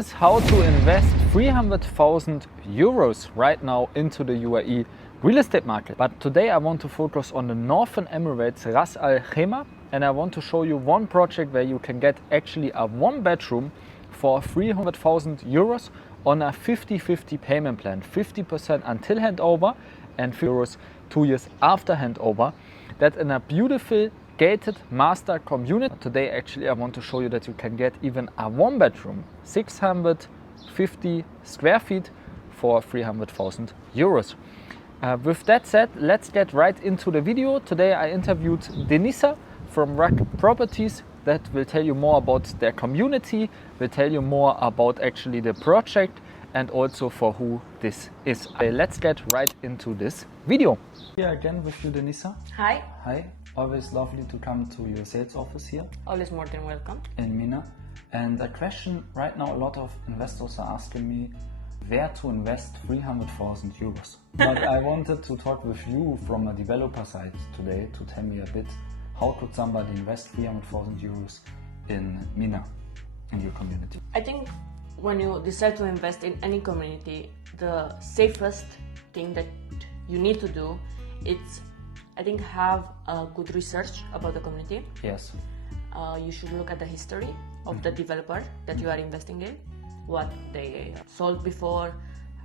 Is how to invest 300,000 euros right now into the UAE real estate market. But today I want to focus on the Northern Emirates, Ras Al Khaimah, and I want to show you one project where you can get actually a one bedroom for 300,000 euros on a 50-50 payment plan, 50% until handover and €50 2 years after handover. That's in a beautiful gated master community. Today actually I want to show you that you can get even a one bedroom, 650 square feet for 300,000 euros. With that said, let's get right into the video. Today I interviewed Denisa from RAK Properties that will tell you more about their community, will tell you more about actually the project and also for who this is. Let's get right into this video. Here again with you, Denisa. Hi. Hi. Always lovely to come to your sales office here. Always more than welcome. In Mina. And a question right now, a lot of investors are asking me where to invest 300,000 euros. But I wanted to talk with you from a developer side today to tell me a bit, how could somebody invest 300,000 euros in Mina, in your community? I think when you decide to invest in any community, the safest thing that you need to do is, I think, have a good research about the community. Yes. You should look at the history of the developer that you are investing in, what they sold before,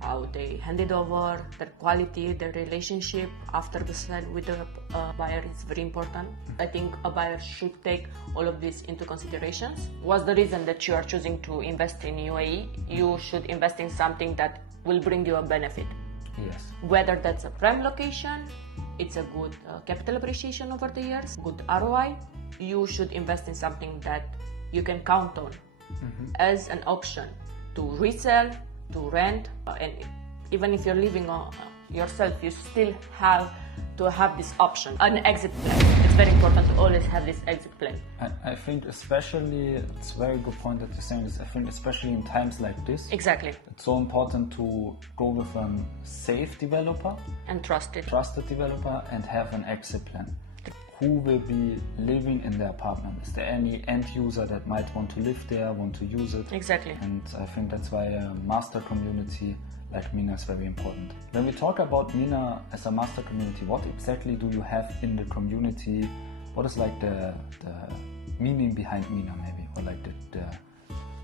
how they handed over, their quality, their relationship after the sale with the buyer is very important. I think a buyer should take all of this into considerations. What's the reason that you are choosing to invest in UAE? You should invest in something that will bring you a benefit. Yes. Whether that's a prime location, it's a good capital appreciation over the years, good ROI, you should invest in something that you can count on as an option to resell, to rent, and even if you're living yourself, you still have to have this option, an exit plan. It's very important to always have this exit plan. I think especially, it's a very good point that you're saying this, I think especially in times like this. Exactly. It's so important to go with a safe developer. And trusted. Trusted developer and have an exit plan. Who will be living in the apartment? Is there any end user that might want to live there, want to use it? Exactly. And I think that's why a master community like Mina is very important. When we talk about Mina as a master community, what exactly do you have in the community? What is like the meaning behind Mina maybe, or like the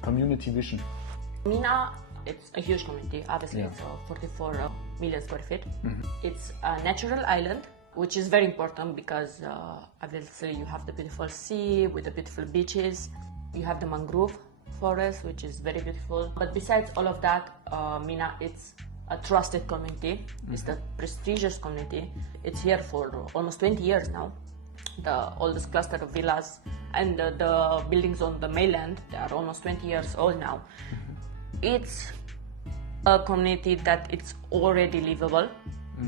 community vision? Mina, it's a huge community. Obviously, It's 44 million square feet. It's a natural island, which is very important because obviously you have the beautiful sea with the beautiful beaches. You have the mangrove forest, which is very beautiful. But besides all of that, Mina, it's a trusted community. It's the prestigious community. It's here for almost 20 years now. The oldest cluster of villas and the buildings on the mainland, they are almost 20 years old now. It's a community that it's already livable.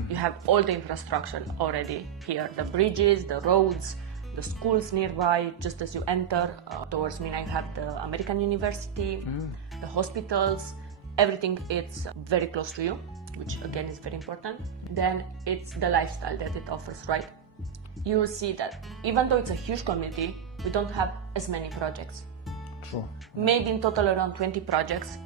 You have all the infrastructure already here, the bridges, the roads, the schools nearby. Just as you enter towards Mina, you have the American University, the hospitals, everything. It's very close to you, which again is very important. Then it's the lifestyle that it offers, right? You will see that even though it's a huge community, we don't have as many projects. True. Maybe in total around 20 projects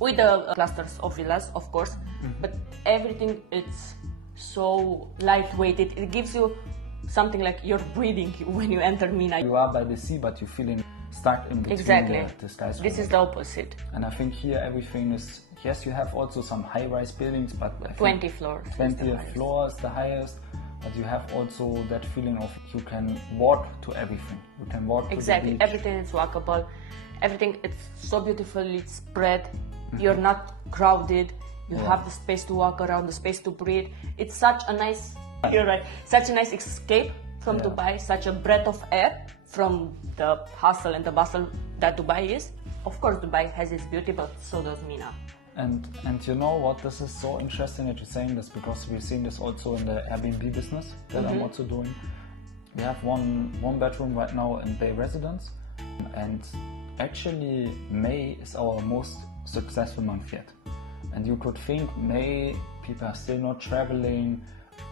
with the clusters of villas, of course, but everything it's so lightweight. It gives you something like you're breathing when you enter Mina. You are by the sea, but you're feeling stuck in between the skyscrapers. This is the opposite. And I think here everything is, yes, you have also some high-rise buildings, but I think 20 floors. 20 floors, the highest. But you have also that feeling of you can walk to everything. You can walk to the beach. Everything is walkable. Everything, it's so beautifully spread. You're not crowded. You have the space to walk around, the space to breathe. It's such a nice, you're right, such a nice escape from Dubai, such a breath of air from the hustle and the bustle that Dubai is. Of course, Dubai has its beauty, but so does Mina. And you know what, this is so interesting that you're saying this, because we've seen this also in the Airbnb business that I'm also doing. We have one bedroom right now in Bay Residence, and actually May is our most successful month yet. And you could think May, people are still not traveling,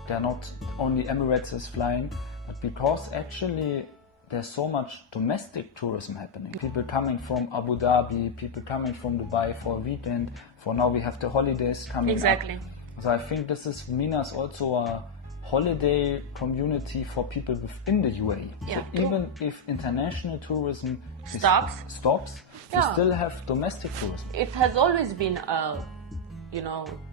they're not only Emirates is flying, but because actually there's so much domestic tourism happening. People coming from Abu Dhabi, people coming from Dubai for a weekend. For now we have the holidays coming Exactly. up. So I think this is, MENA is also a holiday community for people within the UAE. Yeah. So even if international tourism Stops. you Yeah. still have domestic tourism. It has always been a,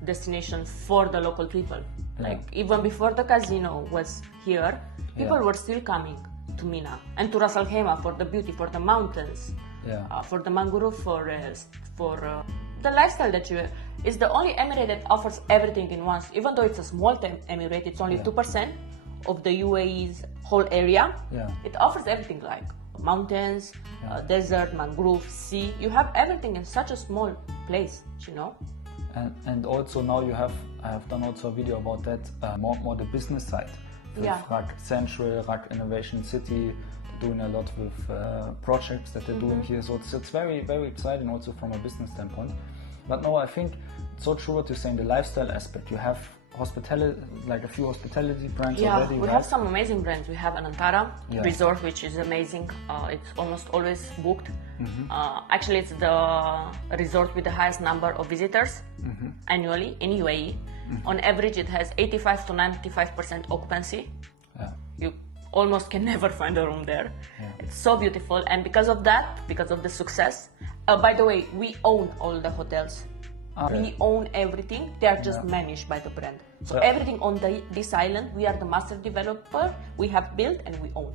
destination for the local people. Like even before the casino was here, people were still coming to MENA and to Ras Al Khaimah for the beauty, for the mountains, for the mangrove forest, for the lifestyle that you. It's the only emirate that offers everything in once. Even though it's a small emirate, it's only 2% of the UAE's whole area. Yeah. It offers everything like mountains, desert, mangrove, sea. You have everything in such a small place, And also now I have done also a video about that, more the business side. With RAK Central, RAK Innovation City, they're doing a lot with projects that they're doing here. So it's very, very exciting also from a business standpoint. But no, I think it's so true what you're saying, the lifestyle aspect. You have hospitality, like a few hospitality brands already. Yeah, we have some amazing brands. We have an Antara resort, which is amazing. It's almost always booked. Actually, it's the resort with the highest number of visitors annually in UAE. On average, it has 85 to 95% occupancy. Yeah. You almost can never find a room there. It's so beautiful, and because of that, because of the success. By the way, we own all the hotels. We own everything. They are just managed by the brand. So everything on this island, we are the master developer. We have built and we own.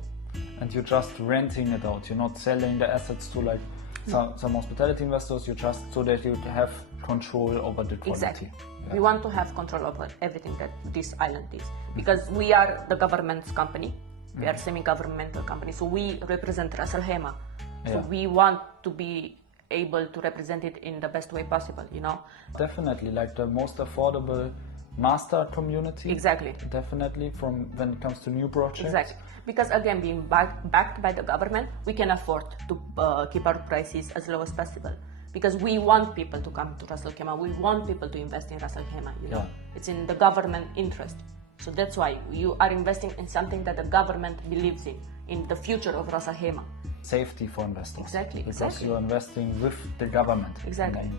And you're just renting it out. You're not selling the assets to like some hospitality investors. You just so that you have control over the quality. Exactly. We want to have control over everything that this island is, because we are the government's company. We are a semi-governmental company, so we represent Ras Al Khaimah. So we want to be able to represent it in the best way possible, Definitely, like the most affordable master community. Exactly. Definitely, from when it comes to new projects. Exactly. Because again, being backed by the government, we can afford to keep our prices as low as possible. Because we want people to come to Ras Al Khaimah. We want people to invest in Ras Al Khaimah, It's in the government interest. So that's why you are investing in something that the government believes in the future of Ras Al Khaimah. Safety for investors. Exactly. Because you're investing with the government. Exactly.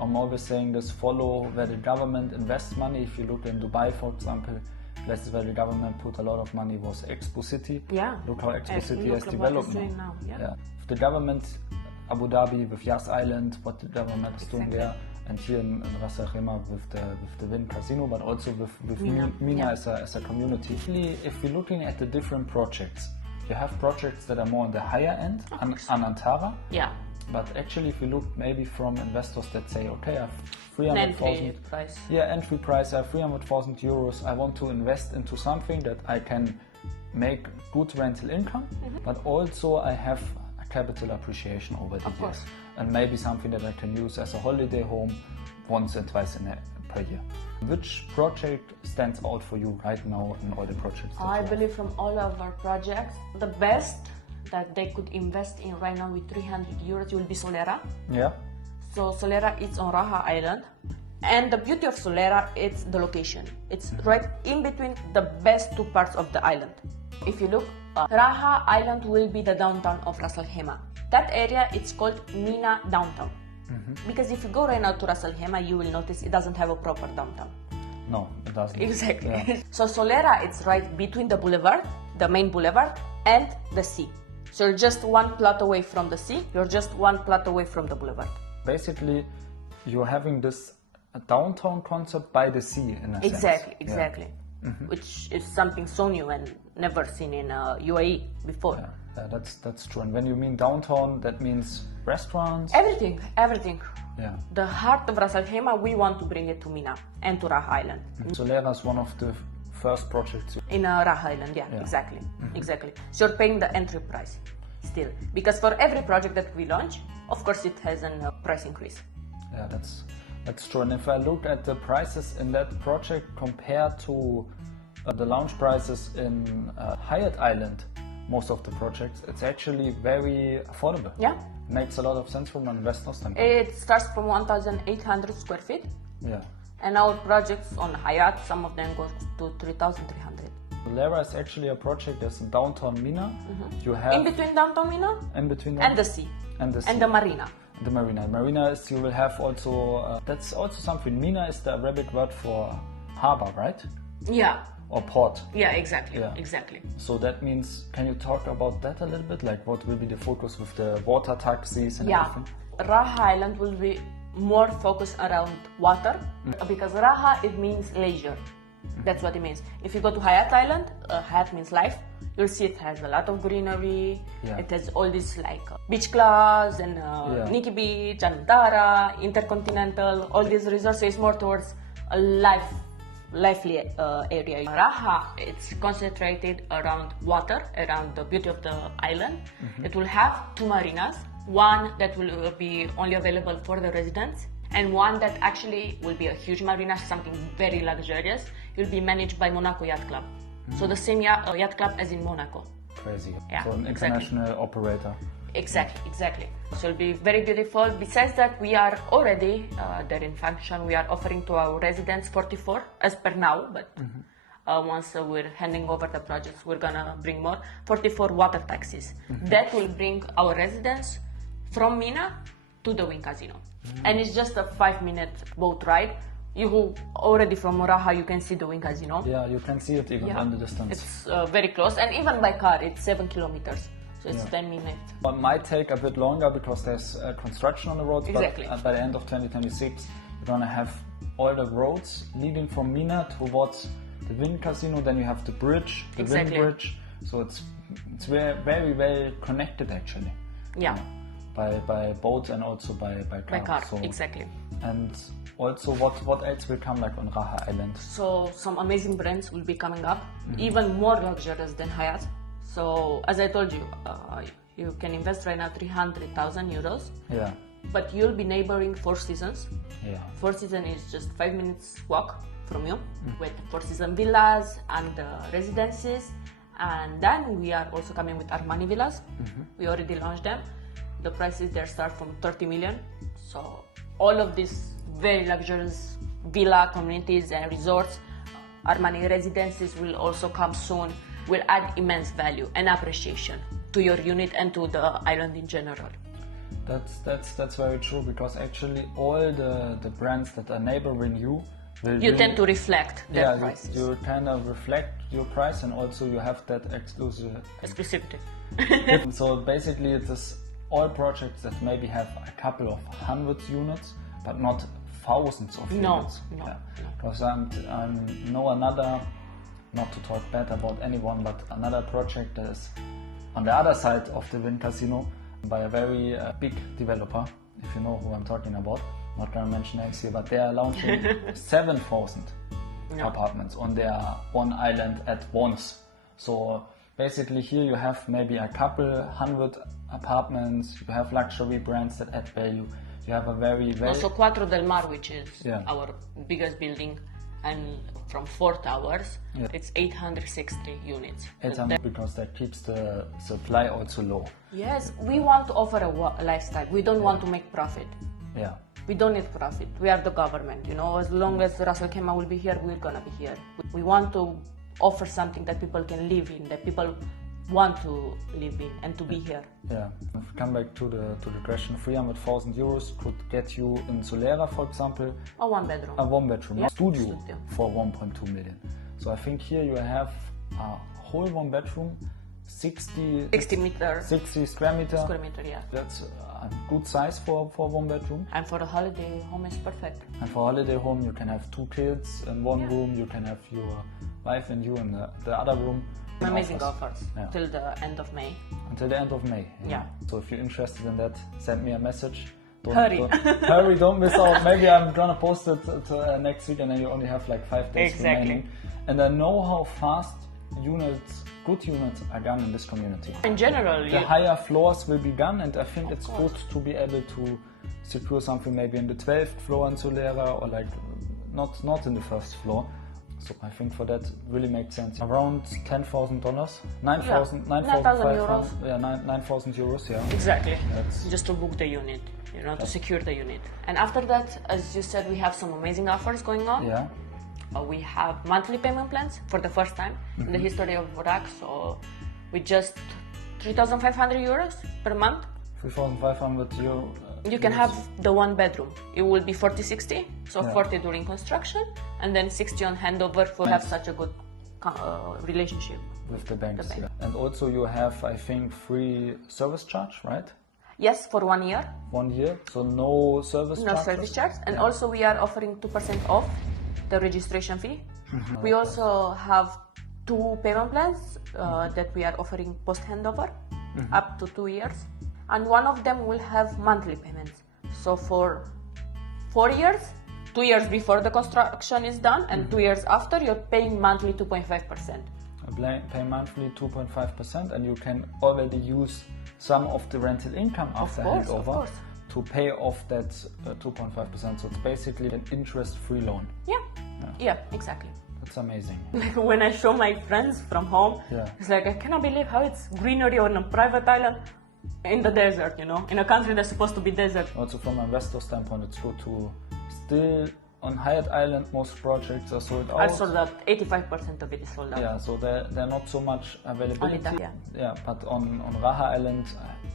I'm always saying this, follow where the government invests money. If you look in Dubai, for example, places where the government put a lot of money was Expo City. Yeah. Look how Expo City has what developed it's doing now. Yeah. If the government, Abu Dhabi with Yas Island, what the government is doing there, and here in Ras Al Khaimah with the Wynn Casino, but also with MENA as a community. If we're looking at the different projects, you have projects that are more on the higher end, an Antara. Yeah. But actually, if you look maybe from investors that say, okay, I have 300,000. Entry price. Yeah, entry price. I have 300,000 euros. I want to invest into something that I can make good rental income, but also I have a capital appreciation over the years, and maybe something that I can use as a holiday home once or twice per year. Which project stands out for you right now in all the projects? I believe from all of our projects, the best that they could invest in right now with 300 euros will be Solera. Yeah. So Solera is on Raha Island. And the beauty of Solera is the location. It's right in between the best two parts of the island. If you look, Raha Island will be the downtown of Ras Al Khaimah. That area, it's called MENA Downtown. Because if you go right now to Ras Al Khaimah, you will notice it doesn't have a proper downtown. No, it doesn't. Exactly. Yeah. So Solera, it's right between the boulevard, the main boulevard, and the sea. So you're just one plot away from the sea, you're just one plot away from the boulevard. Basically, you're having this downtown concept by the sea in a sense. Exactly. Which is something so new and never seen in UAE before. Yeah, that's true. And when you mean downtown, that means restaurants? Everything. Yeah. The heart of Ras Al Khaimah, we want to bring it to MENA and to Raha Island. Solera is one of the first projects. In Raha Island, exactly. So you're paying the entry price still. Because for every project that we launch, of course it has a price increase. Yeah, that's true. And if I look at the prices in that project compared to the launch prices in Hyatt Island, most of the projects, it's actually very affordable. Yeah. Makes a lot of sense from an investor standpoint. It starts from 1,800 square feet. Yeah. And our projects on Hyatt, some of them go to 3,300. Solera is actually a project that's in downtown Mina. You have In between downtown Mina in between and the sea. and the sea. And the marina. The marina. Marina is, you will have also, that's also something. Mina is the Arabic word for harbor, right? Yeah. Or port. Yeah, exactly. Yeah. Exactly. So that means, can you talk about that a little bit? Like what will be the focus with the water taxis and everything? Raha Island will be more focused around water because Raha, it means leisure. That's what it means. If you go to Hayat Island, Hayat means life. You'll see it has a lot of greenery. Yeah. It has all these like beach clubs and Nikki Beach, Antara, Intercontinental. All these resorts is more towards a lively area. Raha, it's concentrated around water, around the beauty of the island. It will have two marinas. One that will be only available for the residents, and one that actually will be a huge marina, something very luxurious. It will be managed by Monaco Yacht Club. So the same yacht club as in Monaco. Crazy. Yeah, So an international operator. Exactly. So it'll be very beautiful. Besides that, we are already there in function. We are offering to our residents 44 as per now, but once we're handing over the projects, we're gonna bring more 44 water taxis. That will bring our residents from Mina to the Wing Casino, and it's just a 5-minute boat ride. You go already from Raha, you can see the Wing Casino. Yeah, you can see it even from the distance. It's very close, and even by car, it's 7 kilometers. So it's 10 minutes. It might take a bit longer because there's construction on the roads. Exactly. But by the end of 2026, you're gonna have all the roads leading from Mina towards the Wind Casino. Then you have the bridge, the Wind Bridge. So it's very well connected actually. Yeah. By boat and also by car. By car, So, exactly. and also, what else will come like on Raha Island? So some amazing brands will be coming up, even more luxurious than Hyatt. So as I told you, you can invest right now 300,000 euros. Yeah. But you'll be neighboring Four Seasons. Yeah. Four Seasons is just 5 minutes walk from you, with Four Seasons villas and residences. And then we are also coming with Armani villas. We already launched them. The prices there start from 30 million. So all of these very luxurious villa communities and resorts, Armani residences will also come soon, will add immense value and appreciation to your unit and to the island in general. That's very true, because actually all the brands that are neighboring you will You tend to reflect their prices. You kind of reflect your price, and also you have that Exclusivity. So basically it is all projects that maybe have a couple of hundred units, but not thousands of units. No. Because I know another, not to talk bad about anyone, but another project that is on the other side of the Wind Casino by a very big developer, if you know who I'm talking about. Not gonna mention names here, but they are launching 7,000 apartments on their one island at once. So basically here you have maybe a couple hundred apartments, you have luxury brands that add value, you have a very Also Quattro del Mar, which is our biggest building, and from 4 towers, it's 860 units. 800, because that keeps the supply also low. Yes, we want to offer a lifestyle. We don't want to make profit. Yeah. We don't need profit. We are the government, you know. As long as Ras Al Khaimah will be here, we're gonna be here. We want to offer something that people can live in, that people want to live in and to be here. Yeah. If we come back to the question, 300,000 euros could get you in Solera, for example, A 1-bedroom. a 1-bedroom studio Studio. for 1.2 million. So I think here you have a whole 1-bedroom, 60 meters. 60 square meter. Square meter, yeah. That's a good size for 1-bedroom. And for a holiday home, it's perfect. And for a holiday home, you can have 2 kids in one room. You can have your wife and you in the other room. Amazing offers Yeah. till the end of May. Until the end of May. Yeah. So if you're interested in that, send me a message. Hurry. Hurry, don't miss out. Maybe I'm gonna post it to, next week, and then you only have like 5 days remaining. And I know how fast good units are gone in this community. In general, The higher floors will be gone, and I think it's good to be able to secure something maybe in the 12th floor in Solera, or like not in the first floor. So I think for that really makes sense. Around $10,000, 9,000 euros. Yeah, 9,000 euros. Yeah. Exactly. Just to book the unit, to secure the unit. And after that, as you said, we have some amazing offers going on. Yeah. We have monthly payment plans for the first time in the history of RAK. So with just 3,500 euros per month. 3,500 euro. You can have the one bedroom. It will be 40-60, so 40 during construction, and then 60 on handover for have such a good relationship with the banks. Yeah. And also you have, I think, free service charge, right? Yes, for 1 year. 1 year, so no service charge? No service charge. And also we are offering 2% off the registration fee. We also have 2 payment plans that we are offering post-handover, up to 2 years. And one of them will have monthly payments. So for 4 years, 2 years before the construction is done, and 2 years after, you're paying monthly 2.5%. Pay monthly 2.5%, and you can already use some of the rental income after handover to pay off that 2.5%. So it's basically an interest-free loan. Yeah, exactly. That's amazing. Like when I show my friends from home, it's like, I cannot believe how it's greenery on a private island in the desert, you know, in a country that's supposed to be desert. Also from an investor standpoint, it's good to still on Hyatt Island, most projects are sold out. I sold out, 85% of it is sold out. Yeah, so they're not so much availability. Yeah, but on Raha Island,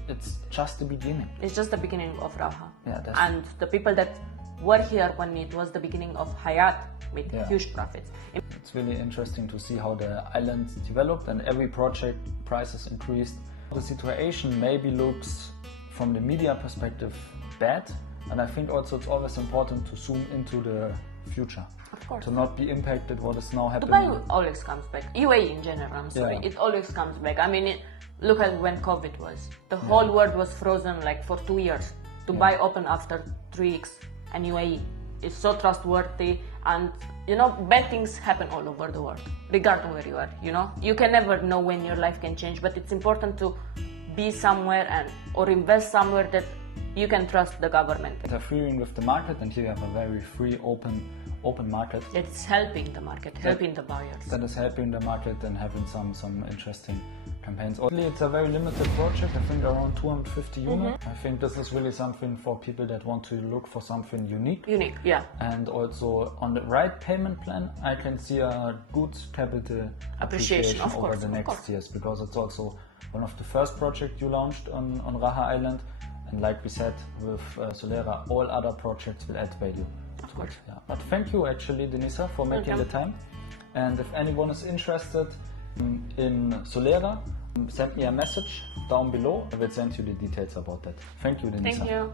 it's just the beginning. It's just the beginning of Raha. Yeah, and the people that were here when it was the beginning of Hyatt made huge profits. It's really interesting to see how the island developed, and every project prices increased. The situation maybe looks from the media perspective bad, and I think also it's always important to zoom into the future. Of course. To not be impacted what is now happening. Dubai always comes back. UAE in general, I'm sorry, it always comes back. I mean, look at when COVID was. The whole world was frozen like for 2 years. Dubai opened after 3 weeks, and UAE is so trustworthy, and you know, bad things happen all over the world, regardless of where you are, you know. You can never know when your life can change, but it's important to be somewhere or invest somewhere that you can trust the government. They're freeing with the market, and here you have a very free, open market. It's helping the market, helping the buyers. That is helping the market and having some interesting campaigns. It's a very limited project, I think around 250 units. I think this is really something for people that want to look for something unique. Unique, yeah. And also on the right payment plan, I can see a good capital appreciation over the next years, because it's also one of the first projects you launched on Raha Island. And like we said, with Solera, all other projects will add value. Of course. Yeah. But thank you actually, Denisa, for making the time. And if anyone is interested in Solera, send me a message down below. I will send you the details about that. Thank you, Denisa. Thank you.